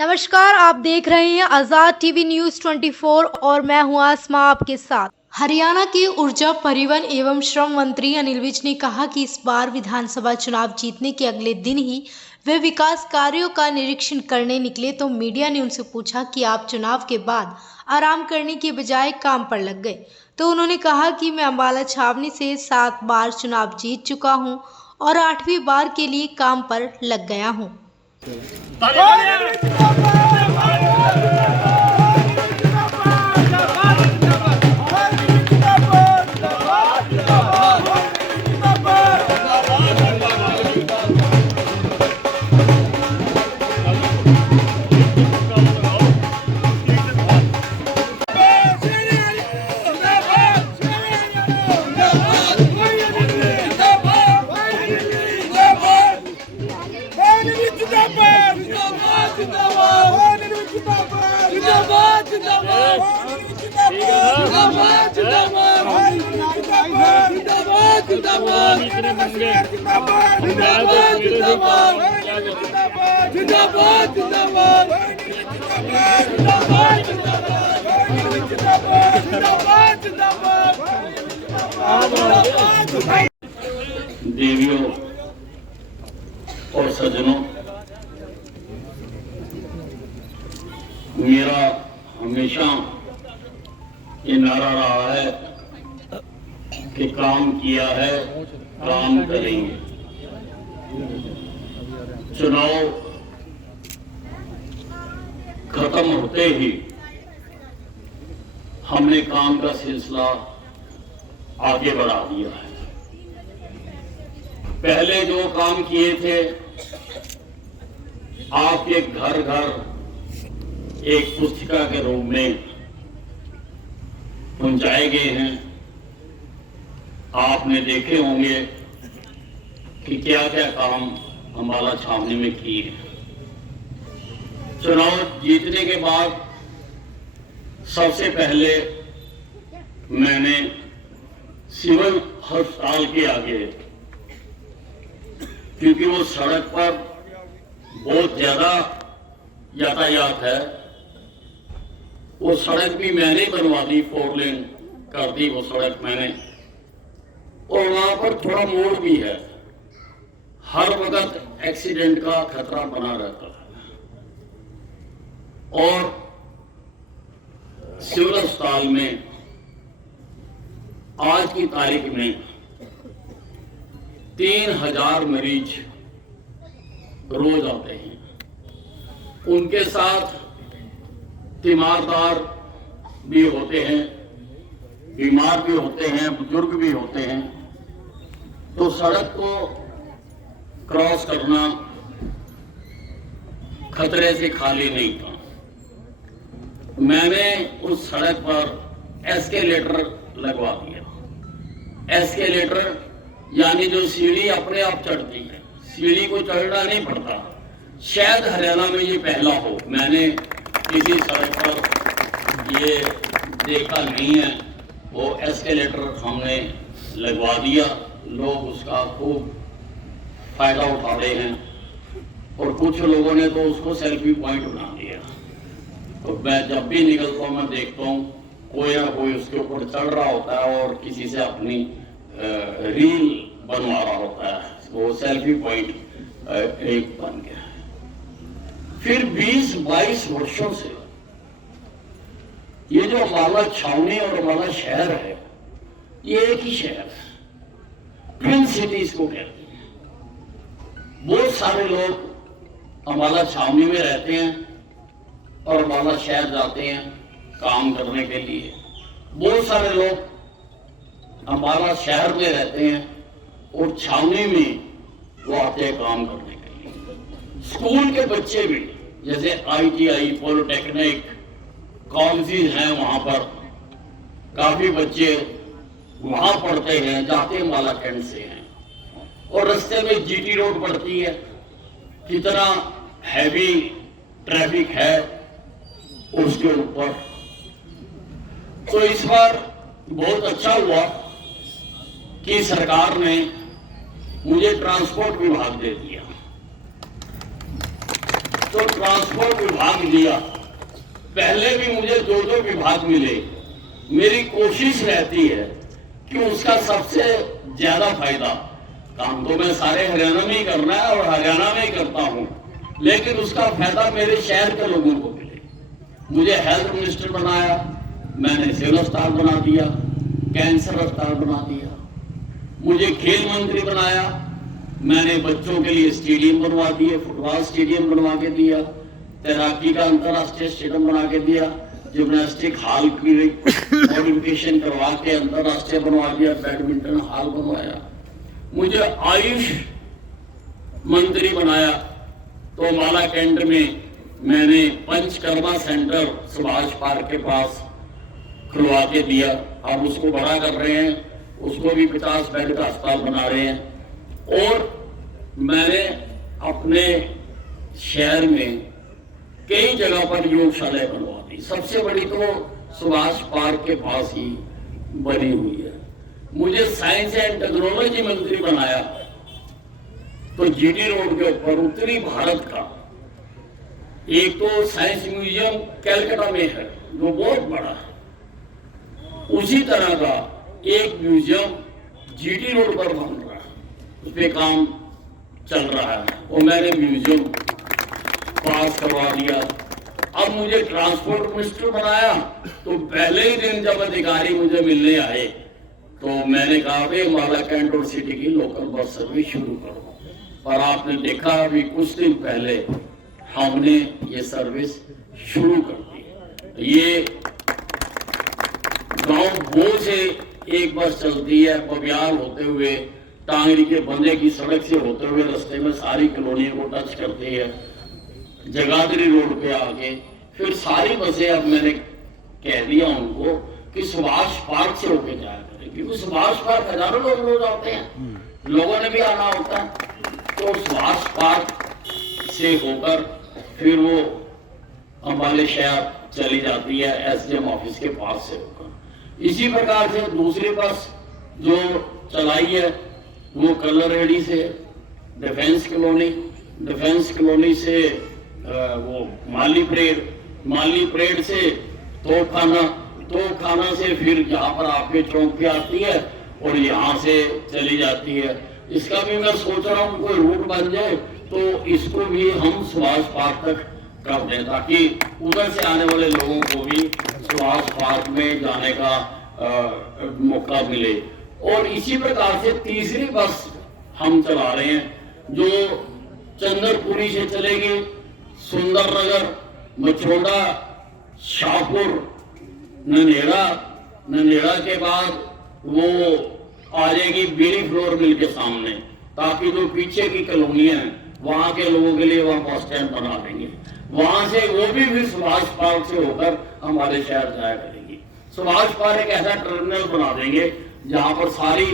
नमस्कार, आप देख रहे हैं आजाद टीवी न्यूज 24 और मैं हूं आसमा आपके साथ। हरियाणा के ऊर्जा, परिवहन एवं श्रम मंत्री अनिल विज ने कहा कि इस बार विधानसभा चुनाव जीतने के अगले दिन ही वे विकास कार्यों का निरीक्षण करने निकले तो मीडिया ने उनसे पूछा कि आप चुनाव के बाद आराम करने के बजाय काम पर लग गए। तो उन्होंने कहा कि मैं अम्बाला छावनी से 7 बार चुनाव जीत चुका हूं और 8वीं बार के लिए काम पर लग गया हूं। देवियों और सज्जनों, मेरा हमेशा ये नारा रहा है कि काम किया है, काम करेंगे। चुनाव खत्म होते ही हमने काम का सिलसिला आगे बढ़ा दिया है। पहले जो काम किए थे आपके घर घर एक पुस्तिका के रूप में पहुंचाए गए हैं। आपने देखे होंगे कि क्या क्या काम अम्बाला छावनी में किए। चुनाव जीतने के बाद सबसे पहले मैंने सिविल अस्पताल के आगे, क्योंकि वो सड़क पर बहुत ज्यादा यातायात है, वो सड़क भी मैंने बनवा दी, 4 लेन कर दी वो सड़क मैंने, और वहां पर थोड़ा मोड़ भी है, हर वक्त एक्सीडेंट का खतरा बना रहता है। और सिविल अस्पताल में आज की तारीख में 3000 मरीज रोज आते हैं। उनके साथ तीमारदार भी होते हैं, बीमार भी होते हैं, बुजुर्ग भी होते हैं। तो सड़क को क्रॉस करना खतरे से खाली नहीं था। मैंने उस सड़क पर एस्केलेटर लगवा दिया। एस्केलेटर यानी जो सीढ़ी अपने आप चढ़ती है, सीढ़ी को चढ़ना नहीं पड़ता। शायद हरियाणा में ये पहला हो, मैंने किसी सड़क पर ये देखा नहीं है। वो एस्केलेटर हमने लगवा दिया, लोग उसका खूब फायदा उठा रहे हैं, और कुछ लोगों ने तो उसको सेल्फी पॉइंट बना दिया। तो मैं जब भी निकलता हूँ मैं देखता हूँ कोई ना कोई उसके ऊपर चढ़ रहा होता है और किसी से अपनी रील बनवा रहा होता है। वो सेल्फी पॉइंट एक बन गया है। फिर 20-22 वर्षों से ये जो अम्बाला छावनी और अम्बाला शहर है, ये एक ही शहर है, ट्विन सिटीज को कहते हैं। बहुत सारे लोग अम्बाला छावनी में रहते हैं और अम्बाला शहर जाते हैं काम करने के लिए। बहुत सारे लोग अम्बाला शहर में रहते हैं और छावनी में वो आते हैं काम करने के लिए। स्कूल के बच्चे भी, जैसे ITI, पॉलिटेक्निक कॉलेजेस हैं, वहां पर काफी बच्चे वहां पढ़ते हैं, जाते अम्बाला कैंट से हैं। और रास्ते में GT रोड पड़ती है, कितना हैवी ट्रैफिक है उसके ऊपर। तो इस बार बहुत अच्छा हुआ कि सरकार ने मुझे ट्रांसपोर्ट विभाग दे दिया। तो ट्रांसपोर्ट विभाग दिया। पहले भी मुझे 2 विभाग मिले। मेरी कोशिश रहती है कि उसका सबसे ज्यादा फायदा, काम तो मैं सारे हरियाणा में ही करना है और हरियाणा में ही करता हूं, लेकिन उसका फायदा मेरे शहर के लोगों को मिले। मुझे हेल्थ मिनिस्टर बनाया, मैंने सिविल अस्पताल बना दिया, कैंसर अस्पताल बना दिया। मुझे खेल मंत्री बनाया, मैंने बच्चों के लिए स्टेडियम बनवा दिए, फुटबॉल स्टेडियम बनवा के दिया, तैराकी का अंतरराष्ट्रीय स्टेडियम बना के दिया, जिम्नास्टिक हॉल की मॉडिफिकेशन करवा के अंतरराष्ट्रीय बनवा दिया, बैडमिंटन हॉल बनवाया। मुझे आयुष मंत्री बनाया, तो माला कैंट में मैंने पंचकर्मा सेंटर सुभाष पार्क के पास खुलवा के दिया। अब उसको बड़ा कर रहे हैं, उसको भी 50 बेड का अस्पताल बना रहे हैं। और मैंने अपने शहर में कई जगह पर योगशालाएं बनवा दी। सबसे बड़ी तो सुभाष पार्क के पास ही बनी हुई है। मुझे साइंस एंड टेक्नोलॉजी मंत्री बनाया, तो जीटी रोड के ऊपर उत्तरी भारत का एक तो साइंस म्यूजियम कलकत्ता में है जो बहुत बड़ा है, उसी तरह का एक म्यूजियम जीटी रोड पर बन रहा है, उस पे काम चल रहा है और मैंने म्यूजियम पास करवा दिया। अब मुझे ट्रांसपोर्ट मिनिस्टर बनाया, तो पहले ही दिन जब अधिकारी मुझे मिलने आए तो मैंने कहा भाई माला कैंट और सिटी की लोकल बस सर्विस शुरू करो। और आपने देखा अभी कुछ दिन पहले हमने ये सर्विस शुरू कर दी। ये गांव भो से एक बस चलती है, बबियाल होते हुए टांगरी के बंदे की सड़क से होते हुए रास्ते में सारी कॉलोनियों को टच करती है, जगाधरी रोड पे आके फिर सारी बसें अब मैंने कह दिया उनको कि सुभाष पार्क से होके जाया करें, क्योंकि सुभाष पार्क हजारों लोग रोज आते हैं, लोगों ने भी आना होता है। तो सुभाष पार्क से होकर फिर वो अम्बाले शहर चली जाती है एसडीएम ऑफिस के पास से होकर। इसी प्रकार से दूसरी बस जो चलाई है वो कलरेडी से डिफेंस कॉलोनी से वो माली परेड से तोपखाना से फिर यहाँ पर आपके चौक पे आती है और यहाँ से चली जाती है। इसका भी मैं सोच रहा हूँ कोई रूट बन जाए तो इसको भी हम सुभाष पार्क तक कर दें, ताकि उधर से आने वाले लोगों को भी सुभाष पार्क में जाने का मौका मिले। और इसी प्रकार से तीसरी बस हम चला रहे हैं जो चंद्रपुरी से चलेगी, सुंदरनगर, मछोड़ा, शाहपुर, नंदेड़ा के बाद वो आ जाएगी बीड़ी फ्लोर मिल के सामने, ताकि जो पीछे की कॉलोनियां हैं वहां के लोगों के लिए वहां बस स्टैंड बना देंगे। वहां से वो भी फिर सुभाष पार्क से होकर हमारे शहर जाया करेंगी। सुभाष पार्क एक ऐसा टर्मिनल बना देंगे जहां पर सारी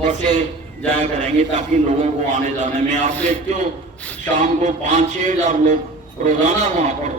बसें जाया करेंगे, ताकि लोगों को आने जाने में, आप देखते हो शाम को 5-6 हजार लोग रोजाना वहां पर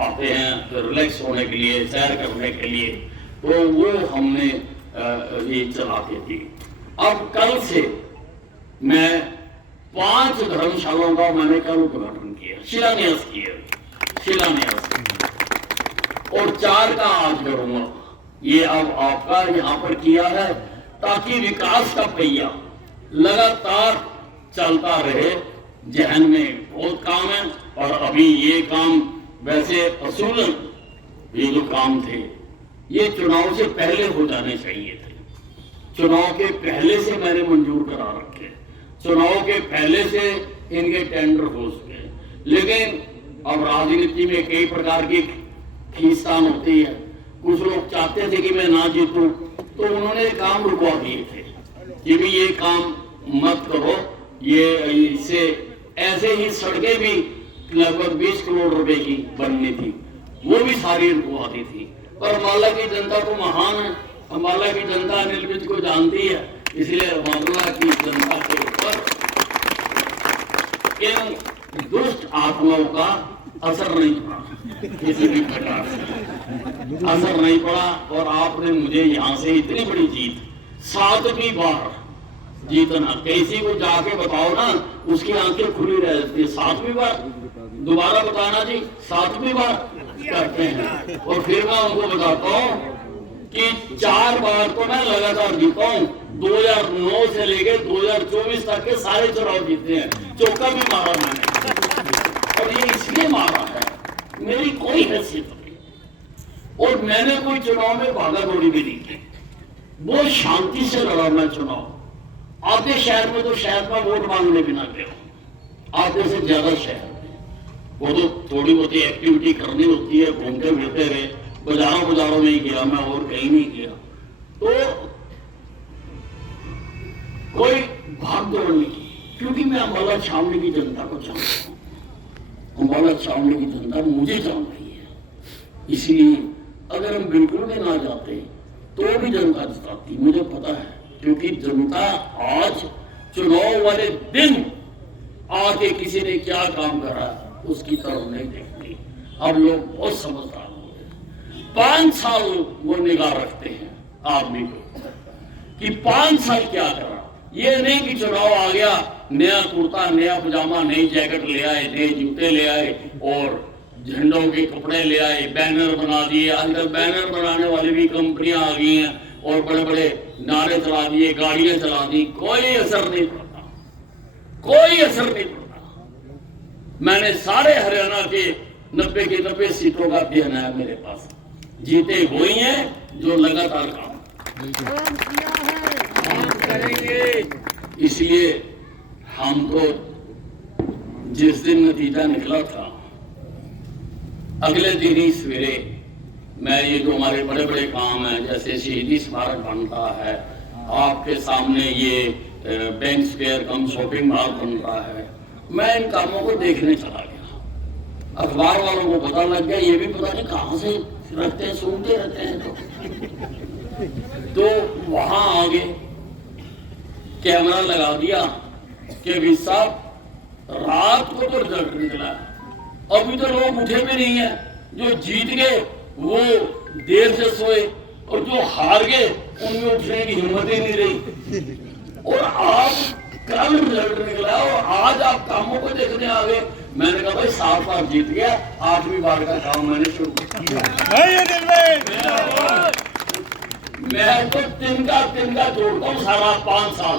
आते हैं रिलैक्स होने के लिए, सैर करने के लिए। तो वो हमने ये चलाते थे। अब कल से मैं 5 धर्मशालाओं का मैंने कल उद्घाटन किया, शिलान्यास और 4 का आज करूंगा। ये अब आपका यहाँ पर किया है ताकि विकास का पहिया लगातार चलता रहे। जहन में बहुत काम है और अभी ये काम वैसे असूलन ये जो काम थे ये चुनाव से पहले हो जाने चाहिए थे। चुनाव के पहले से मैंने मंजूर करा रखे, चुनाव के पहले से इनके टेंडर हो चुके, लेकिन अब राजनीति में कई प्रकार की खींचतान होती है। कुछ लोग चाहते थे कि मैं ना जीतूं, तो उन्होंने काम रुकवा दिए थे कि भी ये काम मत करो, ये इससे ऐसे ही सड़कें भी लगभग 20 करोड़ रुपए की बननी थी, वो भी सारी रुकवा दी थी। पर अम्बाला की जनता तो महान है, अम्बाला की जनता अनिल विज को जानती है, इसलिए अम्बाला की जनता के ऊपर इन दुष्ट आत्माओं का असर नहीं पड़ा, किसी भी प्रकार से असर नहीं पड़ा। और आपने मुझे यहाँ से इतनी बड़ी जीत 7वीं बार जीतना। किसी को जाके बताओ ना, उसकी आंखें खुली रहती है। 7वीं बार दोबारा बताना जी, 7वीं बार करते हैं। और फिर मैं उनको बताता हूँ कि 4 बार तो मैं लगातार जीता हूँ। 2009 से लेके 2024 तक के सारे चुनाव जीते हैं। चौका भी मारा मैंने, और ये इसलिए मारा है, मेरी कोई हैसियत नहीं और मैंने कोई चुनाव में भागा दौड़ी भी नहीं की। बहुत शांति से लड़ा मैं चुनाव। आधे शहर में तो शहर में वोट मांगने भी ना गया, आधे से ज्यादा शहर में। वो तो थोड़ी बहुत एक्टिविटी करनी होती है, घूमते फिरते रहे, बाजारों में ही गया मैं, और कहीं नहीं गया। तो कोई भाग दौड़ नहीं की, क्योंकि मैं अम्बाला छावनी की जनता को जानता हूँ। अम्बाला छावनी की जनता मुझे जान रही है, इसलिए अगर हम बिल्कुल भी ना जाते तो भी जनता जिताती, मुझे पता है। क्योंकि जनता आज चुनाव वाले दिन आके किसी ने क्या काम करा उसकी तरफ नहीं देखती। अब लोग बहुत समझदार हो गए। 5 साल वो निगाह रखते हैं आदमी को कि 5 साल क्या करा। ये नहीं कि चुनाव आ गया, नया कुर्ता, नया पजामा, नई जैकेट ले आए, नए जूते ले आए और झंडों के कपड़े ले आए, बैनर बना दिए। आजकल बैनर बनाने वाली भी कंपनियां आ गई हैं और बड़े बड़े नारे चला दिए, गाड़ियां चला दी। कोई असर नहीं पड़ता, कोई असर नहीं पड़ता। मैंने सारे हरियाणा के 90 के 90 सीटों का अध्ययन है मेरे पास। जीते वही हैं जो लगातार काम करेंगे। इसलिए हमको जिस दिन नतीजा निकला था, अगले दिन ही सवेरे मैं ये जो हमारे बड़े बड़े काम हैं, जैसे शहीदी स्मारक बनता है, आपके सामने ये बैंक स्क्वायर कम शॉपिंग मॉल बन रहा है, मैं इन कामों को देखने चला गया। अखबार वालों को पता लग गया, ये भी पता नहीं कहां से रखते हैं, सुनते रहते हैं। तो वहां आगे कैमरा लगा दिया कि भी साहब रात को तो रिजल्ट निकला, अभी तो लोग उठे भी नहीं है। जो जीत गए वो देर से सोए और जो हार गए उनमें उठने की हिम्मत ही नहीं रही। और आज कल रिजल्ट निकला और आज आप कामों को देखने आ गए। मैंने कहा भाई 7 बार जीत गया, 8वीं बार का काम मैंने शुरू किया। मैं तो तिनका जोड़ता हूँ सारा 5 साल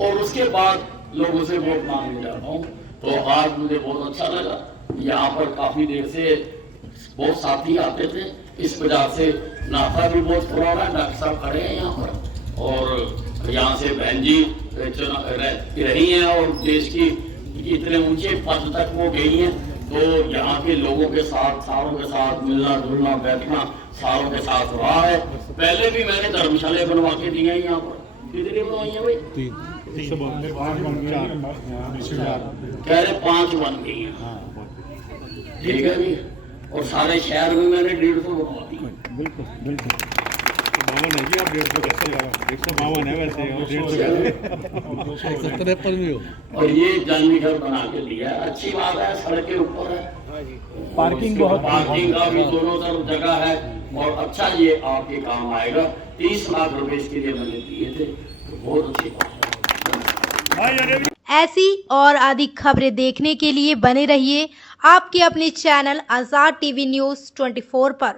और उसके बाद लोगों से वोट मांगने जाता हूँ। तो आज मुझे बहुत अच्छा लगा। यहाँ पर काफी देर से बहुत साथी आते थे, इस वजह से नाता भी बहुत पुराना है। डॉक्टर साहब खड़े हैं यहाँ पर और यहाँ से बहन जी रही हैं और देश की इतने ऊंचे पद तक वो गई हैं। तो यहाँ के लोगों के साथ, सारों के साथ मिलना जुलना बैठना सारों के साथ रहा है। पहले भी मैंने धर्मशाला बनवा के दिए हैं यहाँ पर। कितनी बनवाई है भाई? कह रहे 5 बन गई हैं। ठीक है जी। और सारे शहर में मैंने 150 बनवा दी। बिल्कुल बिल्कुल। 52 है जी, आप 150 कैसे लगा? 152 है वैसे, और 150 भी हो। और ये जानवी घर बना के दिया, अच्छी बात है। सड़क के ऊपर है, पार्किंग का भी दोनों तरफ जगह है और अच्छा ये आपके काम आएगा। 30 लाख रुपए इसके लिए मैंने दिए थे, तो बहुत अच्छी बात है। ऐसी और अधिक खबरें देखने के लिए बने रहिए आपके अपने चैनल आजाद टीवी न्यूज़ 24 पर।